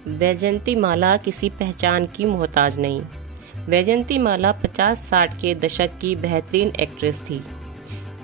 वैजयंती माला किसी पहचान की मोहताज नहीं। वैजयंती माला 50-60 के दशक की बेहतरीन एक्ट्रेस थी।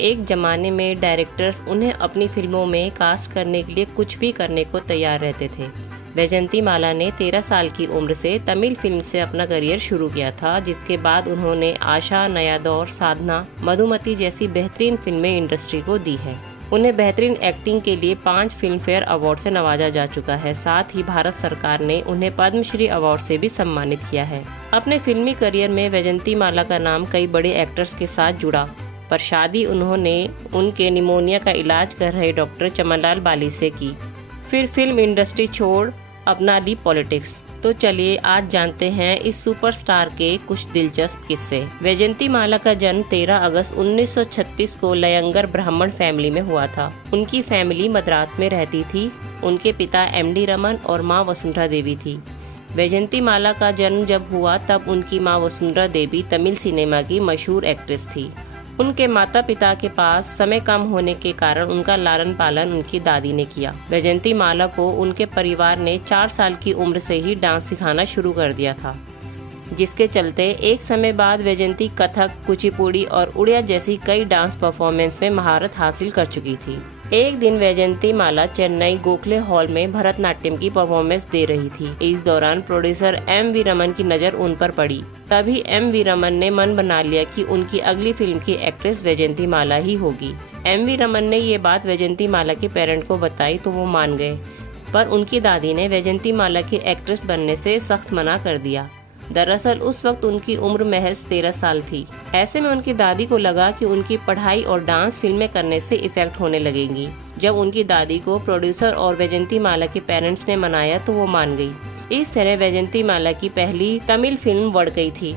एक ज़माने में डायरेक्टर्स उन्हें अपनी फिल्मों में कास्ट करने के लिए कुछ भी करने को तैयार रहते थे। वैजयंती माला ने 13 साल की उम्र से तमिल फिल्म से अपना करियर शुरू किया था, जिसके बाद उन्होंने आशा, नया दौर, साधना, मधुमती जैसी बेहतरीन फिल्में इंडस्ट्री को दी है। उन्हें बेहतरीन एक्टिंग के लिए 5 फिल्म फेयर अवार्ड से नवाजा जा चुका है। साथ ही भारत सरकार ने उन्हें पद्मश्री अवार्ड से भी सम्मानित किया है। अपने फिल्मी करियर में वैजयंती माला का नाम कई बड़े एक्टर्स के साथ जुड़ा, पर शादी उन्होंने उनके निमोनिया का इलाज कर रहे डॉक्टर चमनलाल बाली से की। फिर फिल्म इंडस्ट्री छोड़ अपना ली पॉलिटिक्स। तो चलिए आज जानते हैं इस सुपरस्टार के कुछ दिलचस्प किस्से। वैजयंती माला का जन्म 13 अगस्त 1936 को लयंगर ब्राह्मण फैमिली में हुआ था। उनकी फैमिली मद्रास में रहती थी। उनके पिता एमडी रमन और मां वसुंधरा देवी थी। वैजयंती माला का जन्म जब हुआ तब उनकी मां वसुंधरा देवी तमिल सिनेमा की मशहूर एक्ट्रेस थी। उनके माता पिता के पास समय कम होने के कारण उनका लालन पालन उनकी दादी ने किया। वैजयंती माला को उनके परिवार ने 4 साल की उम्र से ही डांस सिखाना शुरू कर दिया था, जिसके चलते एक समय बाद वैजयंती कथक, कुचिपुड़ी और उड़िया जैसी कई डांस परफॉर्मेंस में महारत हासिल कर चुकी थी। एक दिन वैजयंती माला चेन्नई गोखले हॉल में भरतनाट्यम की परफॉर्मेंस दे रही थी। इस दौरान प्रोड्यूसर एम.वी. रमन की नज़र उन पर पड़ी। तभी एम.वी. रमन ने मन बना लिया कि उनकी अगली फिल्म की एक्ट्रेस वैजयंती माला ही होगी। एम.वी. रमन ने ये बात वैजयंती माला के पेरेंट को बताई तो वो मान गए, पर उनकी दादी ने वैजयंती माला की एक्ट्रेस बनने से सख्त मना कर दिया। दरअसल उस वक्त उनकी उम्र महज 13 साल थी। ऐसे में उनकी दादी को लगा कि उनकी पढ़ाई और डांस फिल्में करने से इफेक्ट होने लगेंगी। जब उनकी दादी को प्रोड्यूसर और वैजयंती माला के पेरेंट्स ने मनाया तो वो मान गई। इस तरह वैजयंती माला की पहली तमिल फिल्म बढ़ गई थी।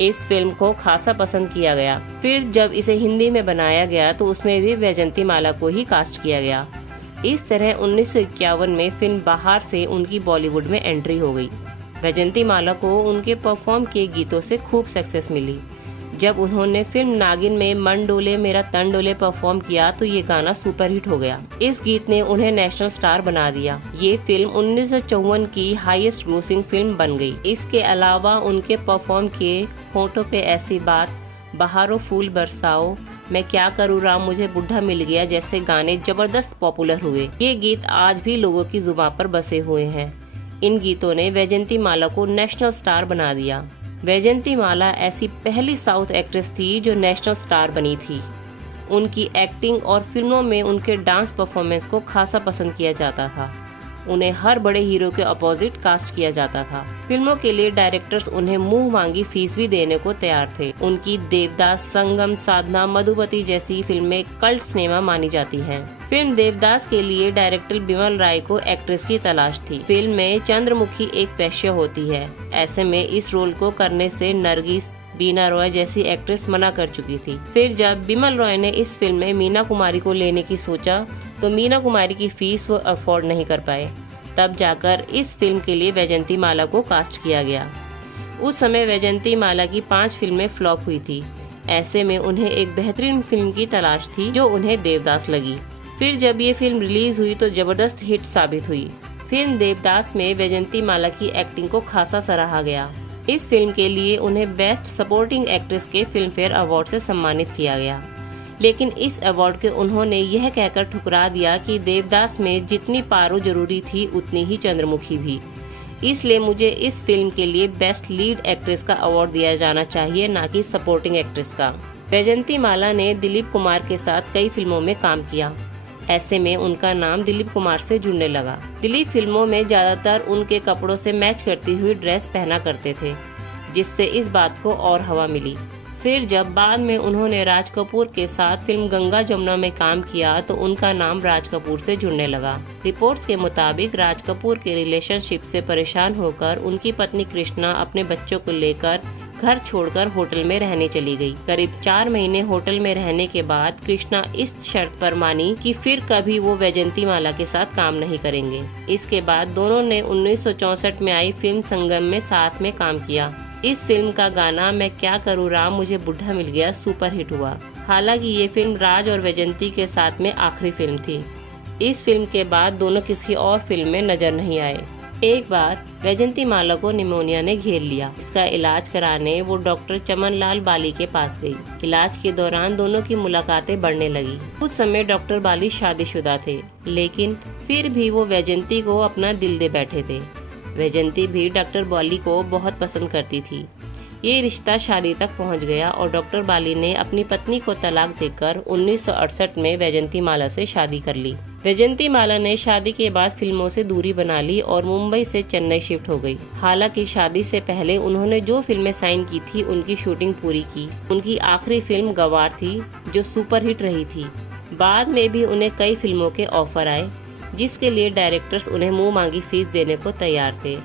इस फिल्म को खासा पसंद किया गया। फिर जब इसे हिंदी में बनाया गया तो उसमें भी वैजयंती माला को ही कास्ट किया गया। इस तरह 1951 में फिल्म बाहर से उनकी बॉलीवुड में एंट्री हो गई। वैजयंती माला को उनके परफॉर्म किए गीतों से खूब सक्सेस मिली। जब उन्होंने फिल्म नागिन में मन डोले मेरा तन डोले परफॉर्म किया तो ये गाना सुपरहिट हो गया। इस गीत ने उन्हें नेशनल स्टार बना दिया। ये फिल्म 1954 की हाईएस्ट ग्रोसिंग फिल्म बन गई। इसके अलावा उनके परफॉर्म किए होठों पे ऐसी बात, बहारों फूल बरसाओ, मैं क्या करूँ राम मुझे बुढ़ा मिल गया जैसे गाने जबरदस्त पॉपुलर हुए। ये गीत आज भी लोगों की जुबान पर बसे हुए हैं। इन गीतों ने वैजयंती माला को नेशनल स्टार बना दिया। वैजयंती माला ऐसी पहली साउथ एक्ट्रेस थी जो नेशनल स्टार बनी थी। उनकी एक्टिंग और फिल्मों में उनके डांस परफॉर्मेंस को खासा पसंद किया जाता था। उन्हें हर बड़े हीरो के अपोजिट कास्ट किया जाता था। फिल्मों के लिए डायरेक्टर्स उन्हें मुंह मांगी फीस भी देने को तैयार थे। उनकी देवदास, संगम, साधना, मधुमती जैसी फिल्में कल्ट सिनेमा मानी जाती हैं। फिल्म देवदास के लिए डायरेक्टर बिमल राय को एक्ट्रेस की तलाश थी। फिल्म में चंद्रमुखी एक वैश्य होती है। ऐसे में इस रोल को करने से नरगिस, बीना रॉय जैसी एक्ट्रेस मना कर चुकी थी। फिर जब बिमल रॉय ने इस फिल्म में मीना कुमारी को लेने की सोचा तो मीना कुमारी की फीस वो अफोर्ड नहीं कर पाए। तब जाकर इस फिल्म के लिए वैजयंती माला को कास्ट किया गया। उस समय वैजयंती माला की 5 फिल्में फ्लॉप हुई थी। ऐसे में उन्हें एक बेहतरीन फिल्म की तलाश थी जो उन्हें देवदास लगी। फिर जब ये फिल्म रिलीज हुई तो जबरदस्त हिट साबित हुई। फिल्म देवदास में वैजयंती माला की एक्टिंग को खासा सराहा गया। इस फिल्म के लिए उन्हें बेस्ट सपोर्टिंग एक्ट्रेस के फिल्म फेयर अवार्ड से सम्मानित किया गया। लेकिन इस अवार्ड के उन्होंने यह कहकर ठुकरा दिया कि देवदास में जितनी पारो जरूरी थी उतनी ही चंद्रमुखी भी, इसलिए मुझे इस फिल्म के लिए बेस्ट लीड एक्ट्रेस का अवार्ड दिया जाना चाहिए, ना कि सपोर्टिंग एक्ट्रेस का। वैजयंती माला ने दिलीप कुमार के साथ कई फिल्मों में काम किया। ऐसे में उनका नाम दिलीप कुमार से जुड़ने लगा। दिलीप फिल्मों में ज्यादातर उनके कपड़ों से मैच करती हुई ड्रेस पहना करते थे, जिससे इस बात को और हवा मिली। फिर जब बाद में उन्होंने राज कपूर के साथ फिल्म गंगा जमुना में काम किया तो उनका नाम राज कपूर से जुड़ने लगा। रिपोर्ट्स के मुताबिक राज कपूर के रिलेशनशिप से परेशान होकर उनकी पत्नी कृष्णा अपने बच्चों को लेकर घर छोड़कर होटल में रहने चली गई। करीब 4 महीने होटल में रहने के बाद कृष्णा इस शर्त पर मानी कि फिर कभी वो वैजयंती माला के साथ काम नहीं करेंगे। इसके बाद दोनों ने 1964 में आई फिल्म संगम में साथ में काम किया। इस फिल्म का गाना मैं क्या करूँ राम मुझे बुढ़ा मिल गया सुपरहिट हुआ। हालांकि ये फिल्म राज और वैजयंती के साथ में आखिरी फिल्म थी। इस फिल्म के बाद दोनों किसी और फिल्म में नजर नहीं आए। एक बार वैजंती माला को निमोनिया ने घेर लिया। इसका इलाज कराने वो डॉक्टर चमनलाल बाली के पास गई। इलाज के दौरान दोनों की मुलाकातें बढ़ने लगी। उस समय डॉक्टर बाली शादीशुदा थे, लेकिन फिर भी वो वैजंती को अपना दिल दे बैठे थे। वैजंती भी डॉक्टर बाली को बहुत पसंद करती थी। ये रिश्ता शादी तक पहुंच गया और डॉक्टर बाली ने अपनी पत्नी को तलाक देकर 1968 में वैजंती माला से शादी कर ली। वैजंती माला ने शादी के बाद फिल्मों से दूरी बना ली और मुंबई से चेन्नई शिफ्ट हो गई। हालांकि शादी से पहले उन्होंने जो फिल्में साइन की थी उनकी शूटिंग पूरी की। उनकी आखिरी फिल्म गवार थी, जो सुपरहिट रही थी। बाद में भी उन्हें कई फिल्मों के ऑफर आए, जिसके लिए डायरेक्टर्स उन्हें मुंह मांगी फीस देने को तैयार थे।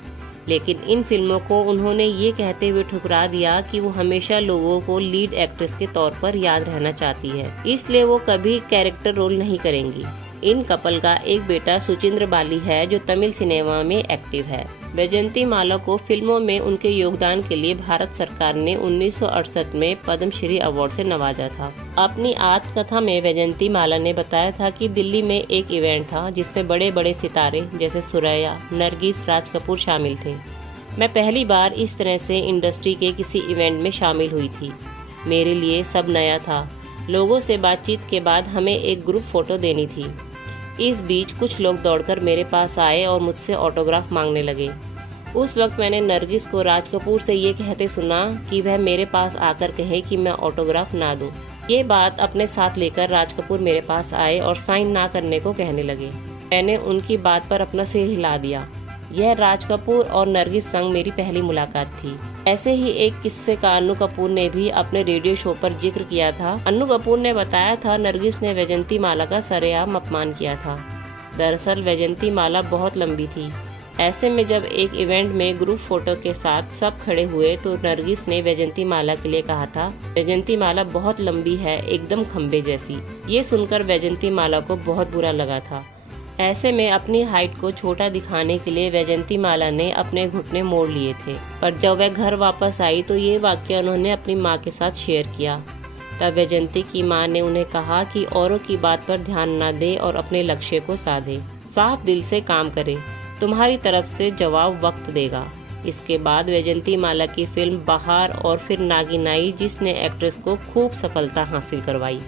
लेकिन इन फिल्मों को उन्होंने ये कहते हुए ठुकरा दिया कि वो हमेशा लोगों को लीड एक्ट्रेस के तौर पर याद रहना चाहती है, इसलिए वो कभी कैरेक्टर रोल नहीं करेंगी। इन कपल का एक बेटा सुचिंद्र बाली है, जो तमिल सिनेमा में एक्टिव है। वैजंती माला को फिल्मों में उनके योगदान के लिए भारत सरकार ने 1968 में पद्मश्री अवार्ड से नवाजा था। अपनी आत्मकथा में वैजंती माला ने बताया था कि दिल्ली में एक इवेंट था जिसमें बड़े बड़े सितारे जैसे सुरैया, नरगिस, राज कपूर शामिल थे। मैं पहली बार इस तरह से इंडस्ट्री के किसी इवेंट में शामिल हुई थी। मेरे लिए सब नया था। लोगों से बातचीत के बाद हमें एक ग्रुप फोटो देनी थी। इस बीच कुछ लोग दौड़कर मेरे पास आए और मुझसे ऑटोग्राफ मांगने लगे। उस वक्त मैंने नरगिस को राज कपूर से ये कहते सुना कि वह मेरे पास आकर कहे कि मैं ऑटोग्राफ ना दूं। ये बात अपने साथ लेकर राज कपूर मेरे पास आए और साइन ना करने को कहने लगे। मैंने उनकी बात पर अपना सिर हिला दिया। यह राज कपूर और नरगिस संग मेरी पहली मुलाकात थी। ऐसे ही एक किस्से का अन्नू कपूर ने भी अपने रेडियो शो पर जिक्र किया था। अन्नू कपूर ने बताया था नरगिस ने वैजंती माला का सरेआम अपमान किया था। दरअसल वैजंती माला बहुत लंबी थी। ऐसे में जब एक इवेंट में ग्रुप फोटो के साथ सब खड़े हुए तो नरगिस ने वैजंती माला के लिए कहा था, वैजंती माला बहुत लंबी है, एकदम खंबे जैसी। ये सुनकर वैजंती माला को बहुत बुरा लगा था। ऐसे में अपनी हाइट को छोटा दिखाने के लिए वैजंती माला ने अपने घुटने मोड़ लिए थे। पर जब वह घर वापस आई तो ये वाकया उन्होंने अपनी माँ के साथ शेयर किया। तब वैजंती की माँ ने उन्हें कहा कि औरों की बात पर ध्यान न दे और अपने लक्ष्य को साधे, साफ दिल से काम करे। तुम्हारी तरफ से जवाब वक्त देगा। इसके बाद वैजंती माला की फिल्म बहार और फिर नागिन आई, जिसने एक्ट्रेस को खूब सफलता हासिल करवाई।